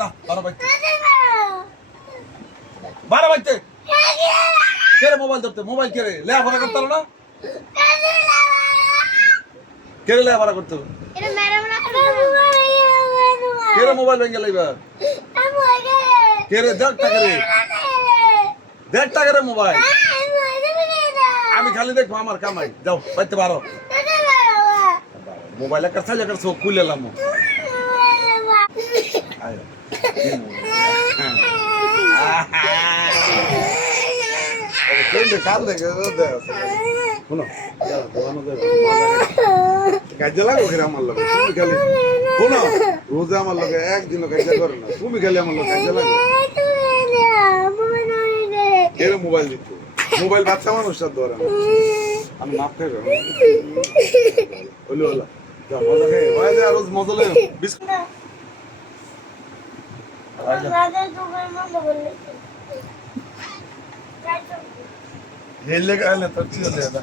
যা 12 বাজতে 12 বাজতে কে রে মোবাইল ধরতে মোবাইল কে রে লেখাপড়া করতে হলো না কে রে লেখাপড়া করতে হবে কে রে মোবাইল ভেঙে লাইবা কে রে দেখ টাকা রে মোবাইল আমি খালি দেখবো আমার কামাই যাও বাইতে পারো মোবাইল একটা চাইলে একটা চোখ খুলে এলাম কাল দেখে শোনো কাজে লাগো খেলে আমার লোক তুমি খালি শোনো রোজে আমার লোকে একদিনও কাজে করে না তুমি খালি আমার লোক কাজে লাগো এর মোবাইল দিত মোবাইল বাচ্চা মানুষটার ধরে না আমি মাফ খাই হলো হলো মজা খাই রোজ মজা লাগে বিস্কুট হেললে গালে তো ঠিক আছে দাদা